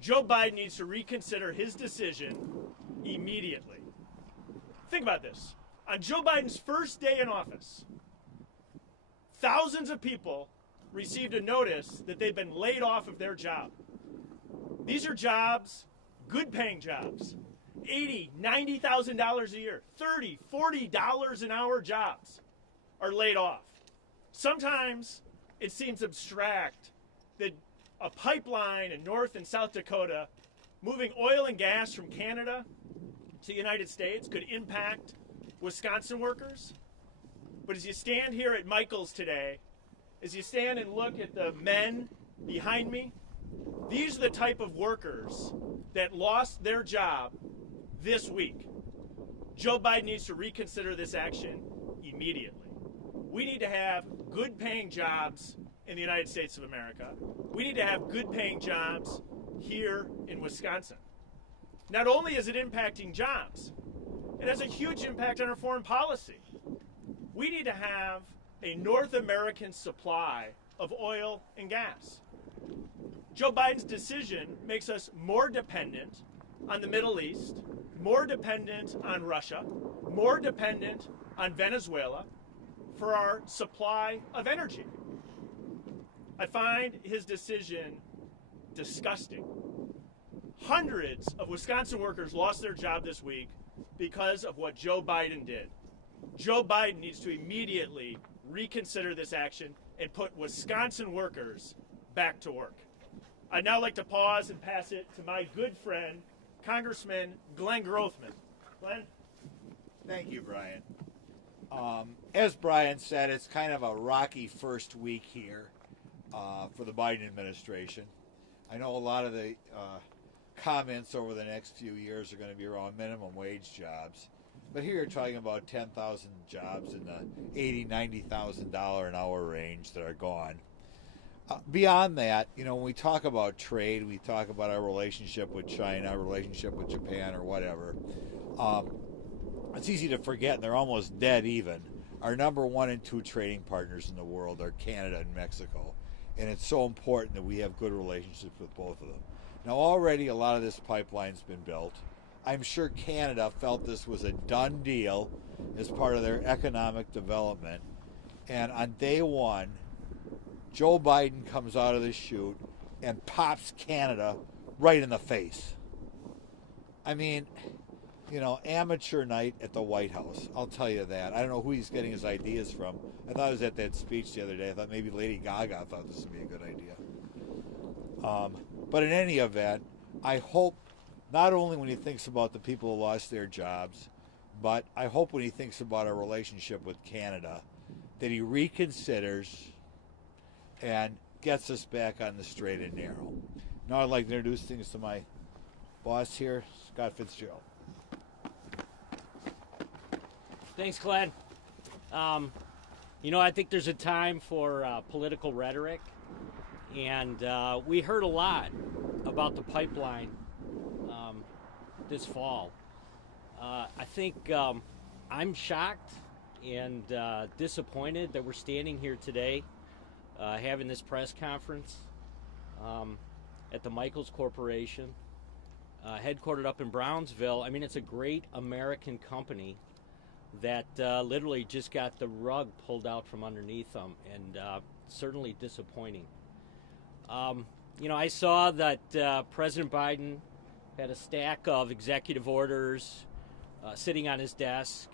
Joe Biden needs to reconsider his decision immediately. Think about this. On Joe Biden's first day in office, thousands of people received a notice that they've been laid off of their job. These are jobs, good paying jobs, $80,000, $90,000 a year, $30, $40 an hour jobs are laid off. Sometimes it seems abstract that a pipeline in North and South Dakota moving oil and gas from Canada to the United States could impact Wisconsin workers. But as you stand here at Michael's today, as you stand and look at the men behind me, these are the type of workers that lost their job this week. Joe Biden needs to reconsider this action immediately. We need to have good paying jobs in the United States of America. We need to have good paying jobs here in Wisconsin. Not only is it impacting jobs, it has a huge impact on our foreign policy. We need to have a North American supply of oil and gas. Joe Biden's decision makes us more dependent on the Middle East, more dependent on Russia, more dependent on Venezuela for our supply of energy. I find his decision disgusting. Hundreds of Wisconsin workers lost their job this week because of what Joe Biden did. Joe Biden needs to immediately reconsider this action and put Wisconsin workers back to work. I'd now like to pause and pass it to my good friend, Congressman Glenn Grothman. Glenn? Thank you, Bryan. As Bryan said, it's kind of a rocky first week here for the Biden administration. I know a lot of the comments over the next few years are going to be around minimum wage jobs. But here you're talking about 10,000 jobs in the $80,000, $90,000 an hour range that are gone. Beyond that, when we talk about trade, we talk about our relationship with China, our relationship with Japan, or whatever. It's easy to forget, and they're almost dead even. Our number 1 and 2 trading partners in the world are Canada and Mexico. And it's so important that we have good relationships with both of them. Now, already a lot of this pipeline's been built. I'm sure Canada felt this was a done deal as part of their economic development. And on day one, Joe Biden comes out of the chute and pops Canada right in the face. I mean, amateur night at the White House. I'll tell you that. I don't know who he's getting his ideas from. I thought I was at that speech the other day. I thought maybe Lady Gaga thought this would be a good idea. But in any event, I hope not only when he thinks about the people who lost their jobs, but I hope when he thinks about our relationship with Canada, that he reconsiders and gets us back on the straight and narrow. Now I'd like to introduce things to my boss here, Scott Fitzgerald. Thanks, Glenn. I think there's a time for political rhetoric, and we heard a lot about the pipeline this fall. I think I'm shocked and disappointed that we're standing here today having this press conference at the Michaels Corporation, headquartered up in Brownsville. I mean, it's a great American company that literally just got the rug pulled out from underneath them, and certainly disappointing. I saw that President Biden had a stack of executive orders sitting on his desk,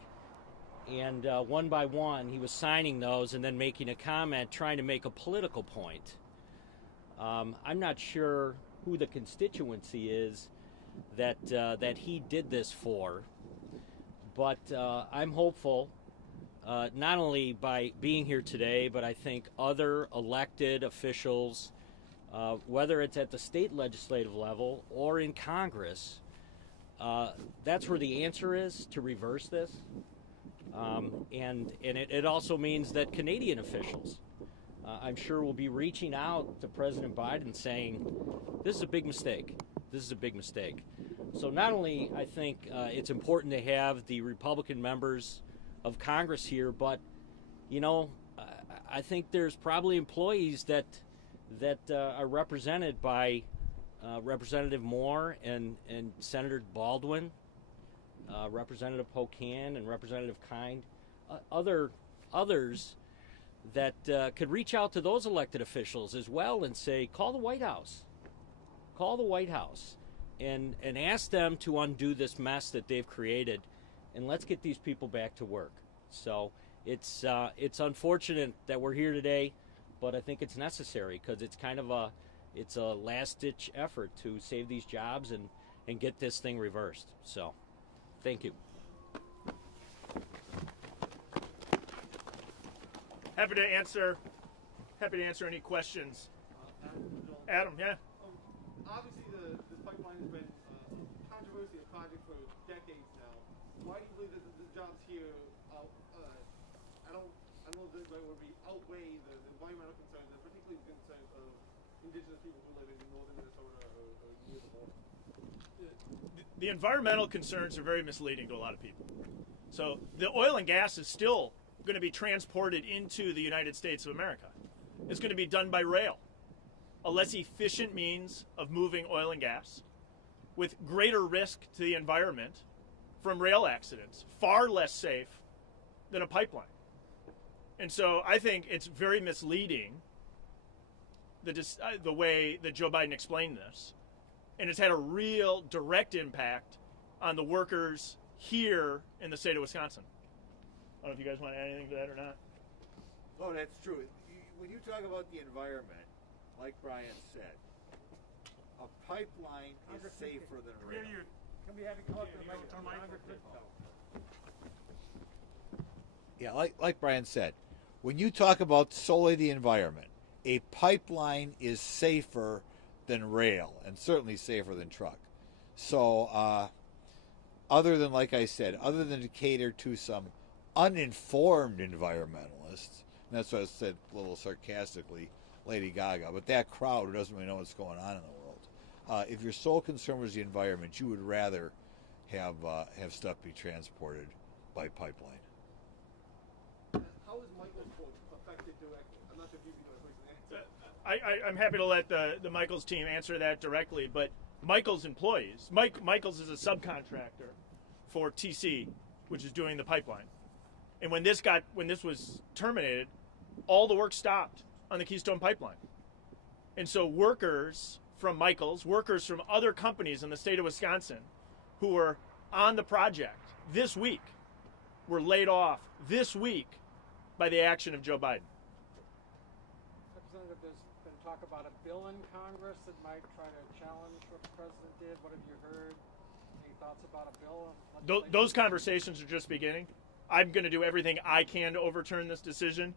and one by one he was signing those and then making a comment trying to make a political point. I'm not sure who the constituency is that he did this for, but I'm hopeful, not only by being here today, but I think other elected officials, whether it's at the state legislative level or in Congress, that's where the answer is to reverse this. And it also means that Canadian officials, I'm sure, will be reaching out to President Biden saying, this is a big mistake. This is a big mistake. So not only I think it's important to have the Republican members of Congress here, but, I think there's probably employees that are represented by Representative Moore and Senator Baldwin, Representative Pocan and Representative Kind, others that could reach out to those elected officials as well and say, call the White House. Call the White House and ask them to undo this mess that they've created, and let's get these people back to work. So it's unfortunate that we're here today, but I think it's necessary because it's kind of a last-ditch effort to save these jobs and get this thing reversed. So thank you. Happy to answer any questions. Adam, yeah. Obviously, this pipeline has been a controversy, a project for decades now. Why do you believe that the jobs here, I don't know if the right would be outweigh the environmental concerns, and particularly the concerns of indigenous people who live in northern Minnesota or near the border? The environmental concerns are very misleading to a lot of people. So the oil and gas is still going to be transported into the United States of America. It's going to be done by rail, a less efficient means of moving oil and gas with greater risk to the environment from rail accidents, far less safe than a pipeline. And so I think it's very misleading the way that Joe Biden explained this. And it's had a real direct impact on the workers here in the state of Wisconsin. I don't know if you guys want to add anything to that or not. Oh, that's true. When you talk about the environment, like Bryan said, a pipeline is safer than rail. Can we have it come up to the microphone? Yeah, like Bryan said, when you talk about solely the environment, a pipeline is safer than rail, and certainly safer than truck. So, other than, like I said, other than to cater to some uninformed environmentalists, and that's what I said a little sarcastically, Lady Gaga, but that crowd who doesn't really know what's going on in the world, if your sole concern was the environment, you would rather have stuff be transported by pipeline. How is Michael's quote affected directly? I'm not sure if you can know the answer. I'm happy to let the Michaels team answer that directly, but Michaels employees, Michaels is a subcontractor for TC, which is doing the pipeline. And when this was terminated, all the work stopped on the Keystone pipeline. And so workers from Michaels, workers from other companies in the state of Wisconsin who were on the project this week were laid off this week by the action of Joe Biden. Representative, there's been talk about a bill in Congress that might try to challenge what the president did. What have you heard? Any thoughts about a bill? Those conversations are just beginning. I'm going to do everything I can to overturn this decision,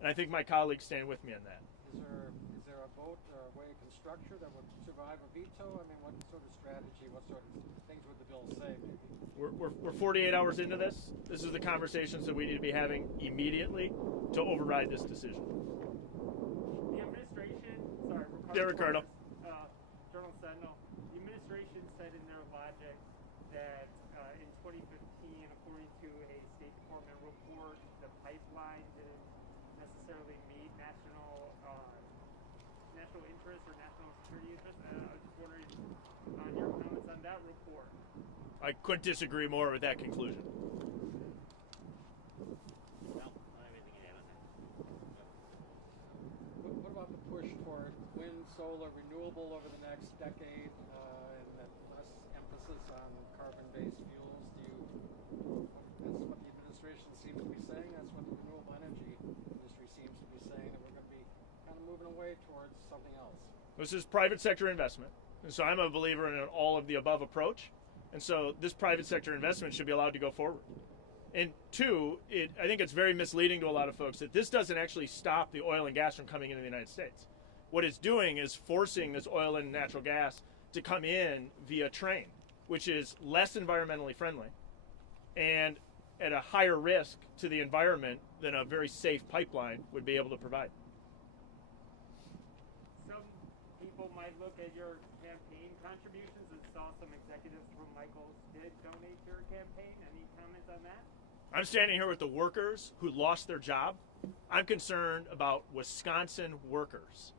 and I think my colleagues stand with me on that. Is there a vote or a way of structure that would survive a veto? I mean, what sort of strategy, what sort of things would the bill say, maybe? We're 48 hours into this. This is the conversations that we need to be having immediately to override this decision. The administration, Ricardo. Journal Sentinel, the administration said in their logic that in 2015, according to a State Department report, the pipeline didn't necessarily meet national interest or national security interest. I was just wondering on your comments on that report. I couldn't disagree more with that conclusion. What about the push toward wind, solar, renewable over the next decade, and then less emphasis on carbon-based fuels? That's what the administration seems to be saying. That's what the renewable energy industry seems to be saying, that we're going to be kind of moving away towards something else. This is private sector investment. And so I'm a believer in an all of the above approach. And so this private sector investment should be allowed to go forward. And two, I think it's very misleading to a lot of folks that this doesn't actually stop the oil and gas from coming into the United States. What it's doing is forcing this oil and natural gas to come in via train, which is less environmentally friendly and at a higher risk to the environment than a very safe pipeline would be able to provide. Some people might look at your campaign contributions and saw some executives from Michaels did donate to your campaign. Any comments on that? I'm standing here with the workers who lost their job. I'm concerned about Wisconsin workers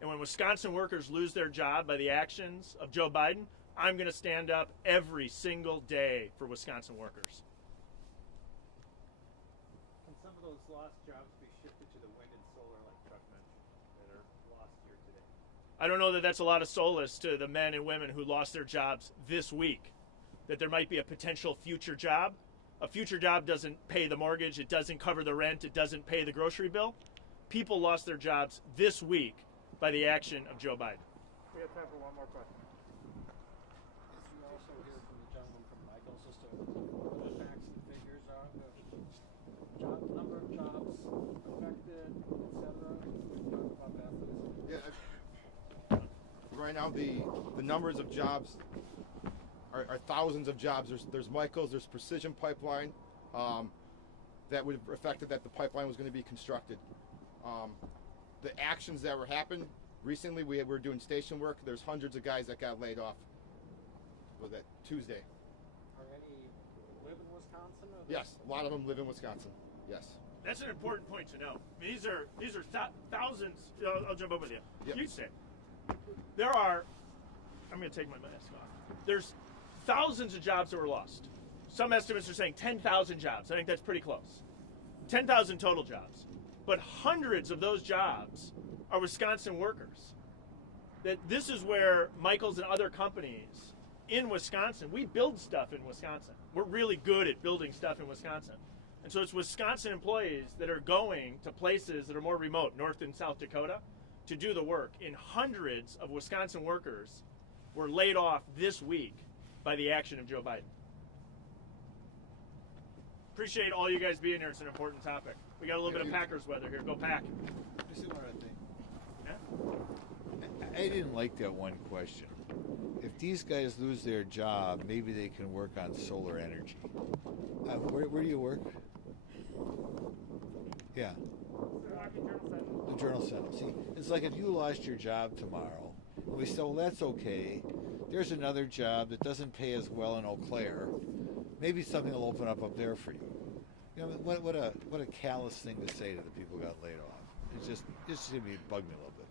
And when Wisconsin workers lose their job by the actions of Joe Biden, I'm going to stand up every single day for Wisconsin workers. Can some of those lost jobs be shifted to the wind and solar, like Chuck mentioned, that are lost here today? I don't know that that's a lot of solace to the men and women who lost their jobs this week, that there might be a potential future job. A future job doesn't pay the mortgage, it doesn't cover the rent, it doesn't pay the grocery bill. People lost their jobs this week by the action of Joe Biden. We have time for one more question. Did you also hear from the gentleman from Michael's as to what the facts and figures are, the number of jobs affected, et cetera? We can talk about that, please. Yeah. Right now, the numbers of jobs are thousands of jobs. There's Michael's, there's Precision Pipeline that would have affected that the pipeline was going to be constructed. The actions that were happened recently, we were doing station work. There's hundreds of guys that got laid off. Was that Tuesday? Are any live in Wisconsin? Or Yes, a lot of them live in Wisconsin. Yes. That's an important point to know. These are thousands. I'll jump up with you. Yep. You say there are. I'm going to take my mask off. There's thousands of jobs that were lost. Some estimates are saying 10,000 jobs. I think that's pretty close. 10,000 total jobs. But hundreds of those jobs are Wisconsin workers. That this is where Michael's and other companies in Wisconsin, we build stuff in Wisconsin. We're really good at building stuff in Wisconsin. And so it's Wisconsin employees that are going to places that are more remote, North and South Dakota, to do the work. And hundreds of Wisconsin workers were laid off this week by the action of Joe Biden. Appreciate all you guys being here. It's an important topic. We got a little bit of Packers weather here. Go Pack. This is what I think. Yeah? I didn't like that one question. If these guys lose their job, maybe they can work on solar energy. Where do you work? Yeah, the Journal Sentinel. See, it's like if you lost your job tomorrow, and we say, well, that's okay. There's another job that doesn't pay as well in Eau Claire. Maybe something will open up there for you. You know, what a callous thing to say to the people who got laid off. It's just gonna bug me a little bit.